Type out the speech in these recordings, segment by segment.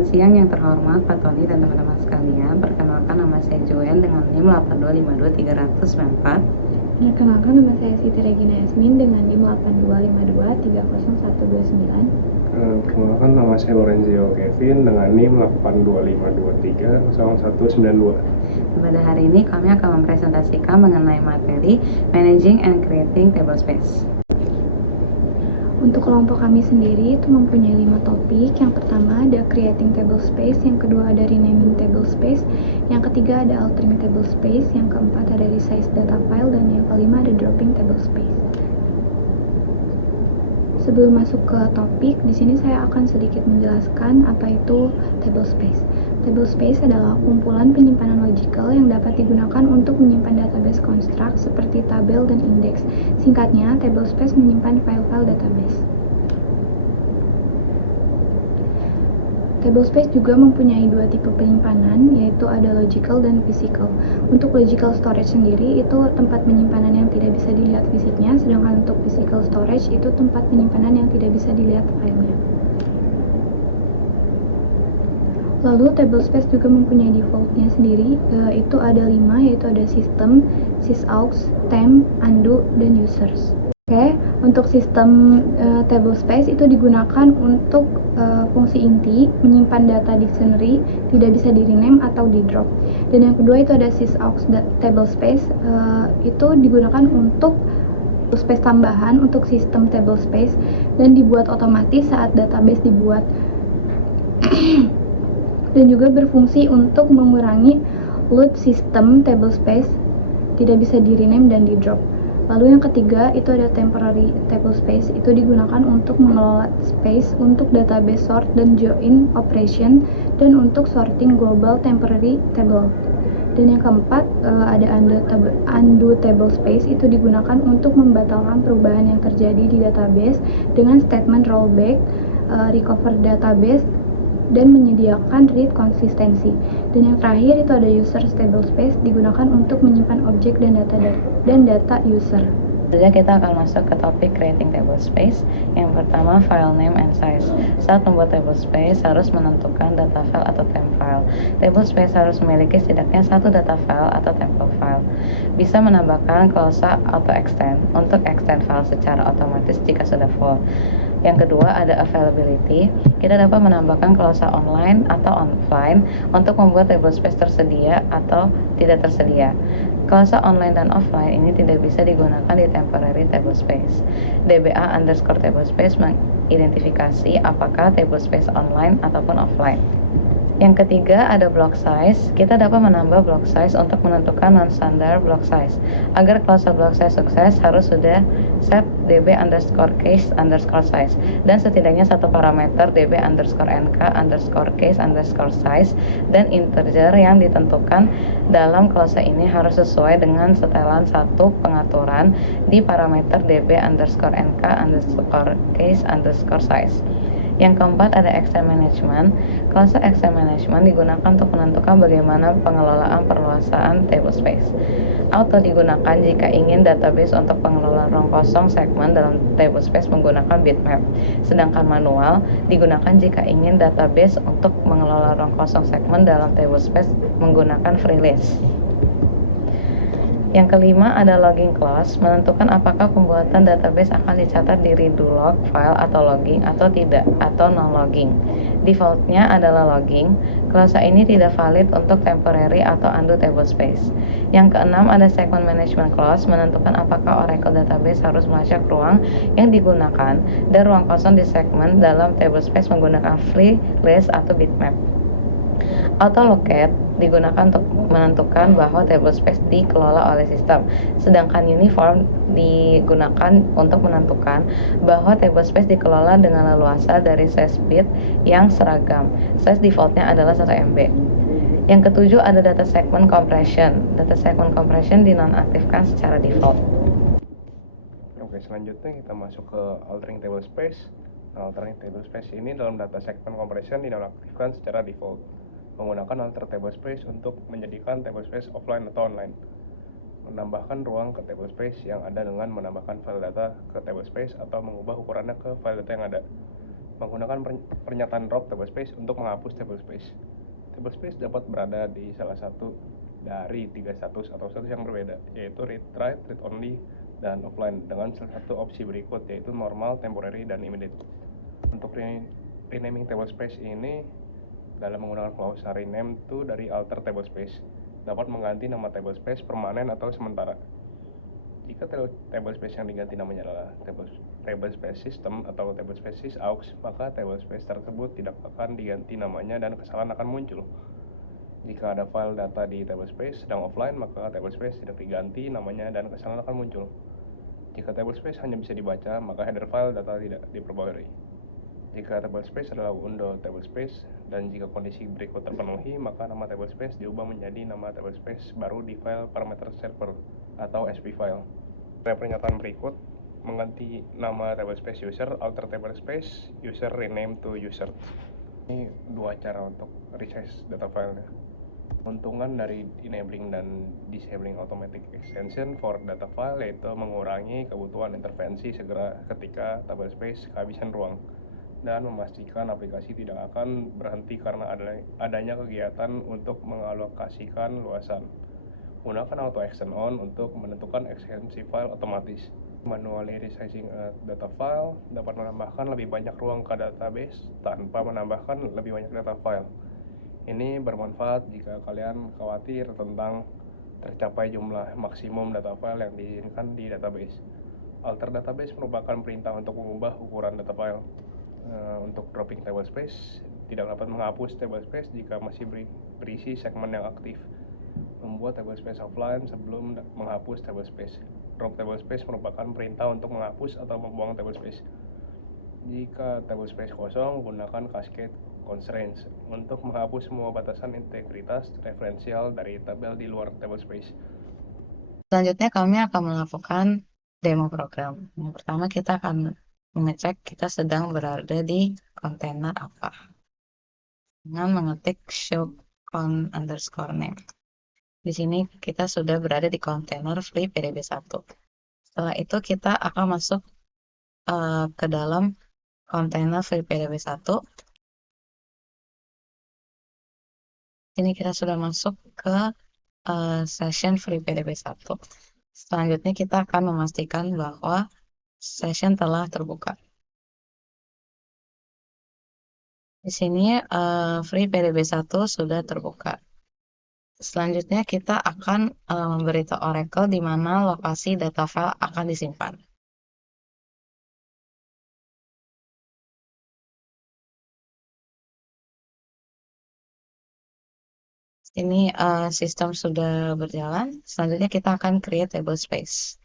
Selamat siang yang terhormat Pak Tony dan teman-teman sekalian. Perkenalkan, nama saya Joel dengan NIM 8252394. Perkenalkan, nama saya Siti Regina Yasmin dengan NIM 825230129. Perkenalkan, nama saya Lorenzio Kevin dengan NIM 825230192. Pada hari ini kami akan mempresentasikan mengenai materi Managing and Creating Table Space. Untuk kelompok kami sendiri itu mempunyai 5 topik. Yang pertama ada Creating Table Space, yang kedua ada Renaming Table Space, yang ketiga ada Altering Table Space, yang keempat ada Resize Data File, dan yang kelima ada Dropping Table Space. Sebelum masuk ke topik, di sini saya akan sedikit menjelaskan apa itu table space. Table space adalah kumpulan penyimpanan logical yang dapat digunakan untuk menyimpan database construct seperti tabel dan indeks. Singkatnya, table space menyimpan file-file database. Table space juga mempunyai 2 tipe penyimpanan, yaitu ada logical dan physical. Untuk logical storage sendiri itu tempat penyimpanan yang tidak bisa dilihat fisiknya, sedangkan untuk physical storage itu tempat penyimpanan yang tidak bisa dilihat filenya. Lalu table space juga mempunyai defaultnya sendiri, itu ada 5, yaitu ada system, sysaux, temp, undo, dan users. Oke, untuk sistem table space itu digunakan untuk fungsi inti, menyimpan data dictionary, tidak bisa di rename atau di drop. Dan yang kedua itu ada sysaux table space, itu digunakan untuk space tambahan untuk sistem table space dan dibuat otomatis saat database dibuat. Dan juga berfungsi untuk mengurangi load sistem table space, tidak bisa di rename dan di drop. Lalu yang ketiga itu ada temporary table space, itu digunakan untuk mengelola space untuk database sort dan join operation dan untuk sorting global temporary table. Dan yang keempat ada undo table space, itu digunakan untuk membatalkan perubahan yang terjadi di database dengan statement rollback, recover database, dan menyediakan read konsistensi. Dan yang terakhir itu ada user table space, digunakan untuk menyimpan objek dan data user. Selanjutnya kita akan masuk ke topik Creating Table Space. Yang pertama, file name and size. Saat membuat table space harus menentukan data file atau temp file. Table space harus memiliki setidaknya 1 data file atau template file. Bisa menambahkan klausa auto extend untuk extend file secara otomatis jika sudah full. Yang kedua ada availability. Kita dapat menambahkan klausa online atau offline untuk membuat table space tersedia atau tidak tersedia. Klausa online dan offline ini tidak bisa digunakan di temporary table space. DBA underscore table space mengidentifikasi apakah table space online ataupun offline. Yang ketiga ada block size. Kita dapat menambah block size untuk menentukan non-standard block size. Agar klausa block size sukses harus sudah set db underscore case underscore size dan setidaknya 1 parameter db underscore nk underscore case underscore size dan integer yang ditentukan dalam klausa ini harus sesuai dengan setelan 1 pengaturan di parameter db underscore nk underscore case underscore size. Yang keempat ada extend management. Klausa extend management digunakan untuk menentukan bagaimana pengelolaan perluasan table space. Auto digunakan jika ingin database untuk pengelolaan ruang kosong segmen dalam table space menggunakan bitmap. Sedangkan manual digunakan jika ingin database untuk mengelola ruang kosong segmen dalam table space menggunakan free list. Yang kelima ada logging clause, menentukan apakah pembuatan database akan dicatat di redo log file atau logging atau tidak, atau non-logging. Defaultnya adalah logging. Klausa ini tidak valid untuk temporary atau undo table space. Yang keenam ada segment management clause, menentukan apakah Oracle database harus melacak ruang yang digunakan dan ruang kosong di segmen dalam table space menggunakan free list atau bitmap. Autolocate digunakan untuk menentukan bahwa table space dikelola oleh sistem, sedangkan uniform digunakan untuk menentukan bahwa table space dikelola dengan leluasa dari size bit yang seragam. Size defaultnya adalah 1 MB. Yang ketujuh ada data segment compression. Data segment compression dinonaktifkan secara default. Oke, selanjutnya kita masuk ke altering table space. Altering table space ini dalam data segment compression dinonaktifkan secara default. Menggunakan alter table space untuk menjadikan table space offline atau online. Menambahkan ruang ke table space yang ada dengan menambahkan file data ke table space atau mengubah ukurannya ke file data yang ada. Menggunakan pernyataan drop tablespace untuk menghapus tablespace. Tablespace dapat berada di salah satu dari 3 status atau status yang berbeda, yaitu read write, read only, dan offline, dengan salah satu opsi berikut, yaitu normal, temporary, dan immediate. Untuk renaming tablespace ini, dalam menggunakan clause rename to dari alter tablespace, dapat mengganti nama tablespace permanen atau sementara. Jika tablespace yang diganti namanya adalah tablespace system atau tablespace aux, maka tablespace tersebut tidak akan diganti namanya dan kesalahan akan muncul. Jika ada file data di tablespace sedang offline, maka tablespace tidak diganti namanya dan kesalahan akan muncul. Jika tablespace hanya bisa dibaca, maka header file data tidak diperbarui. Jika tablespace adalah window tablespace, dan jika kondisi berikut terpenuhi, maka nama tablespace diubah menjadi nama tablespace baru di file parameter server atau SP file. Pada pernyataan berikut, mengganti nama tablespace user, alter tablespace, user rename to user. Ini dua cara untuk resize data filenya. Keuntungan dari enabling dan disabling automatic extension for data file yaitu mengurangi kebutuhan intervensi segera ketika tablespace kehabisan ruang, dan memastikan aplikasi tidak akan berhenti karena adanya kegiatan untuk mengalokasikan luasan. Gunakan auto action on untuk menentukan ekstensi file otomatis. Manually resizing a data file dapat menambahkan lebih banyak ruang ke database tanpa menambahkan lebih banyak data file. Ini bermanfaat jika kalian khawatir tentang tercapai jumlah maksimum data file yang diizinkan di database. Alter database merupakan perintah untuk mengubah ukuran data file. Untuk dropping tablespace, tidak dapat menghapus tablespace jika masih berisi segmen yang aktif. Membuat tablespace offline sebelum menghapus tablespace. Drop tablespace merupakan perintah untuk menghapus atau membuang tablespace. Jika tablespace kosong, gunakan cascade constraints untuk menghapus semua batasan integritas referensial dari tabel di luar tablespace. Selanjutnya kami akan melakukan demo program. Yang pertama kita akan mengecek kita sedang berada di kontainer apa dengan mengetik show _name. Di sini kita sudah berada di kontainer free PDB1. Setelah itu kita akan masuk ke dalam kontainer free PDB1. Ini kita sudah masuk ke session free PDB1. Selanjutnya kita akan memastikan bahwa session telah terbuka. Di sini free PDB1 sudah terbuka. Selanjutnya kita akan memberitahu Oracle di mana lokasi data file akan disimpan. Ini sistem sudah berjalan. Selanjutnya kita akan create table space.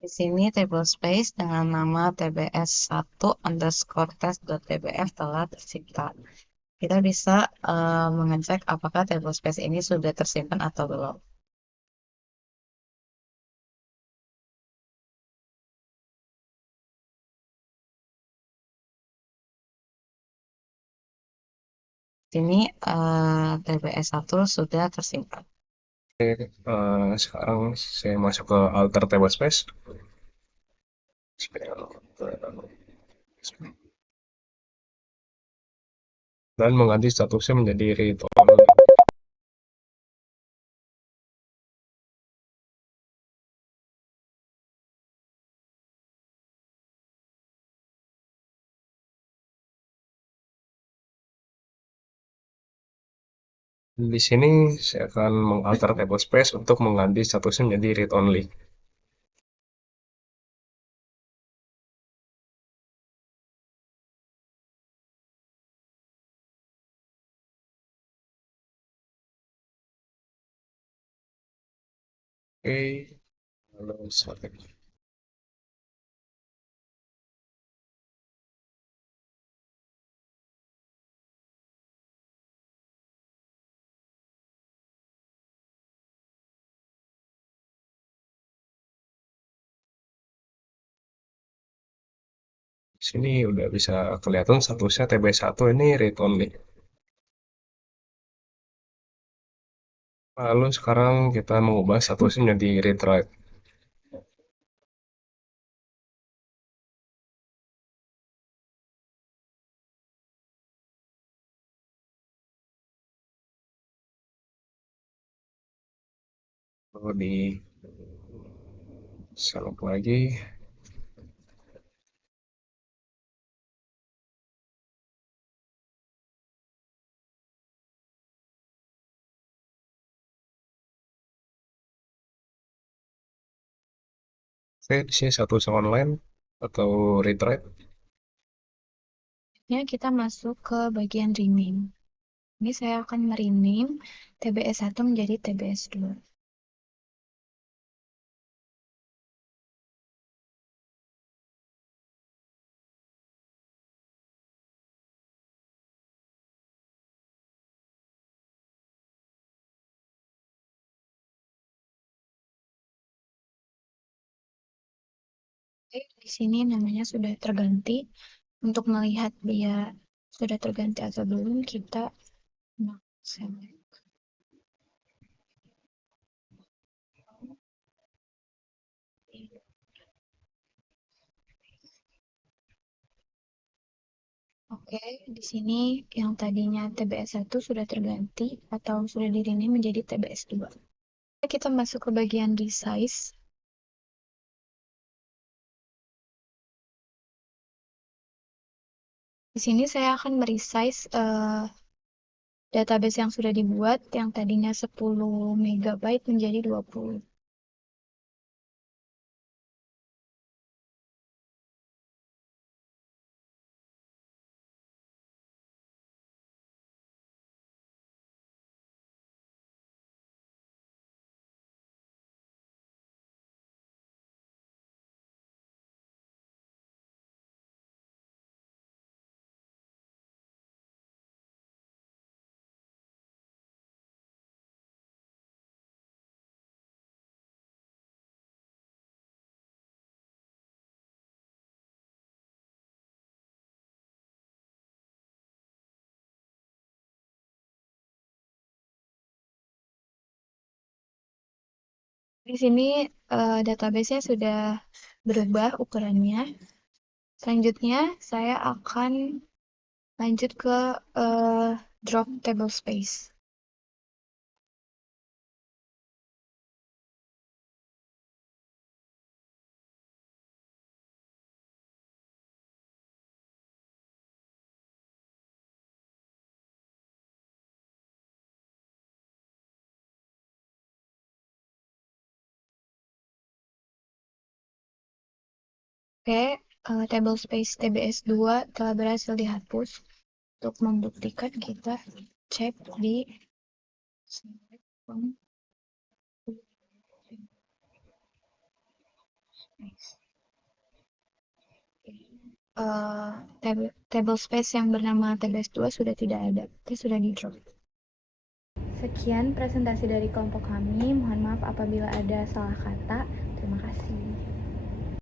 Di sini table space dengan nama tbs1_test.tbf telah tercipta. Kita bisa mengecek apakah table space ini sudah tersimpan atau belum. Di sini tbs1 sudah tersimpan. Sekarang saya masuk ke alter tablespace. Dan mengganti statusnya menjadi read only. Di sini saya akan mengalter tablespace untuk mengganti statusnya menjadi read only. Oke, lalu select. Sini udah bisa kelihatan statusnya TB1 ini read only. Lalu sekarang kita mengubah statusnya menjadi read write. Lalu di select lagi. Oke, di sini status online atau read write. Ya, kita masuk ke bagian rename. Ini saya akan merename TBS1 menjadi TBS2. Oke, di sini namanya sudah terganti. Untuk melihat dia sudah terganti atau belum, kita select. Oke, di sini yang tadinya TBS1 sudah terganti atau sudah di-rename menjadi TBS2. Kita masuk ke bagian resize. Di sini saya akan meresize database yang sudah dibuat yang tadinya 10 MB menjadi 20. Di sini database-nya sudah berubah ukurannya. Selanjutnya, saya akan lanjut ke drop table space. Oke, table space TBS2 telah berhasil dihapus. Untuk membuktikan, kita cek di table space yang bernama TBS2 sudah tidak ada, itu sudah di drop. Sekian presentasi dari kelompok kami. Mohon maaf apabila ada salah kata. Terima kasih.